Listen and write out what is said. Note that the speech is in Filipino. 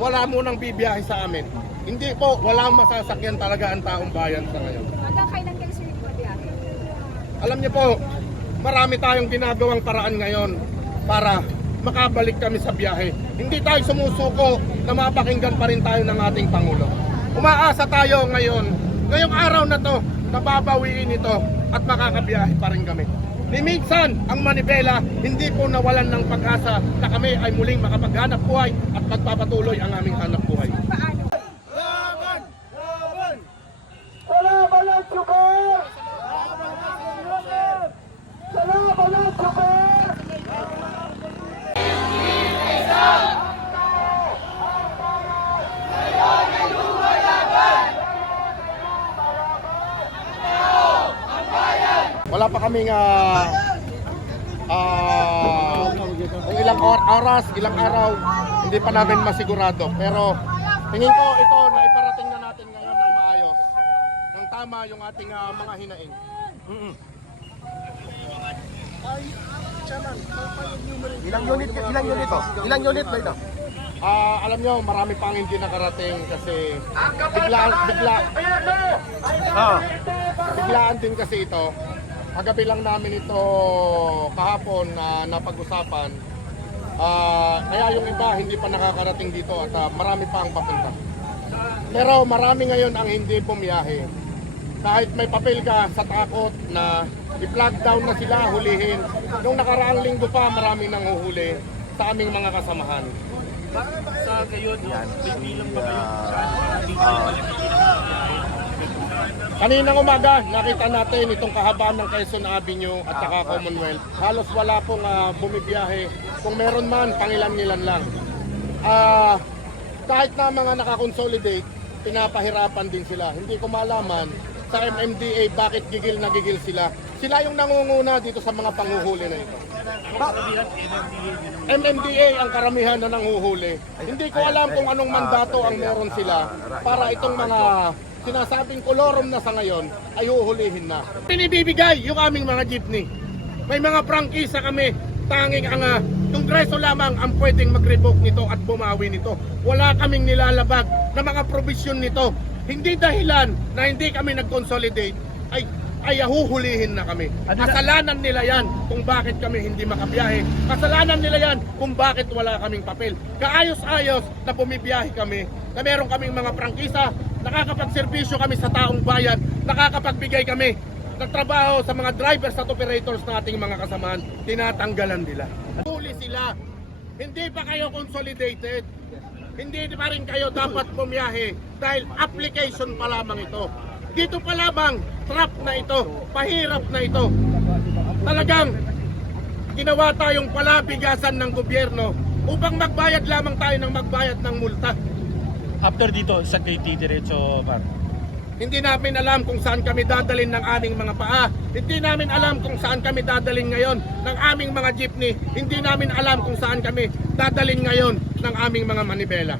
wala munang bibiyahe sa amin. Hindi po, walang masasakyan talaga ang taong bayan sa ngayon. Hanggang kailan kayo sila magbiyahe? Alam niyo po, marami tayong ginagawang paraan ngayon para makabalik kami sa biyahe. Hindi tayo sumusuko na mapakinggan pa rin tayo ng ating Pangulo. Umaasa tayo ngayon, ngayong araw na to, nababawiin ito at makakabiyahe pa rin kami. Ni minsan, ang Manibela, hindi po nawalan ng pag-asa na kami ay muling makapaghanap buhay at magpapatuloy ang aming hanap buhay. Wala pa kaming ah ah, kung ilang or- oras, ilang araw, hindi pa namin masigurado. Pero tingin ko ito na iparating na natin ngayon ng maayos. Nang tama yung ating ah, mga hinaing. Mm-mm. Ilang unit, ilang unit to? Ilang unit ba ito? Ah, alam nyo, marami pang hindi nakarating kasi biglaan, bigla, Oo. biglaan din kasi ito. Kagabi lang namin ito kahapon na napag-usapan. Ah, kaya yung iba hindi pa nakakarating dito at ah, marami pa ang papunta. Pero marami ngayon ang hindi pumiyahe. Kahit may papel ka sa takot na i-flag down na sila, hulihin. Nung nakaraang linggo pa, marami nang huhuli sa aming mga kasamahan. Kaninang umaga, nakita natin itong kahabaan ng Quezon Avenue at saka Commonwealth. Halos wala pong ah, bumibiyahe. Kung meron man, pangilan-ngilan lang. Ah, kahit na mga nakakonsolidate, pinapahirapan din sila. Hindi ko malaman sa MMDA bakit gigil na gigil sila. Sila yung nangunguna dito sa mga panguhuli na ito. MMDA ang karamihan na nanguhuli. Hindi ko alam kung anong mandato ang meron sila para itong mga sinasabing kolorum na sa ngayon ay huhulihin na. Pinibibigay yung aming mga jeepney. May mga prangkisa kami. Tanging ang ah, kongreso lamang ang pwedeng mag-revoke nito at bumawi nito. Wala kaming nilalabag na mga provision nito. Hindi dahilan na hindi kami nag-consolidate ay ay huhulihin na kami. Kasalanan nila yan kung bakit kami hindi makabiyahe. Kasalanan nila yan kung bakit wala kaming papel. Kaayos-ayos na bumibiyahe kami, na meron kaming mga prangkisa, nakakapagserbisyo kami sa taong bayan, nakakapagbigay kami ng trabaho sa mga drivers at operators ng ating mga kasamahan, tinatanggalan nila. Huli sila. Hindi pa kayo consolidated. Hindi pa rin kayo dapat bumiyahe dahil application pa lamang ito. Dito pa lamang, trap na ito, pahirap na ito. Talagang ginawa tayong palabigasan ng gobyerno upang magbayad lamang tayo ng magbayad ng multa. After dito, saan kayo didiretso, par? Hindi namin alam kung saan kami dadalhin ng aming mga paa. Hindi namin alam kung saan kami dadalhin ngayon ng aming mga jeepney. Hindi namin alam kung saan kami dadalhin ngayon ng aming mga manibela.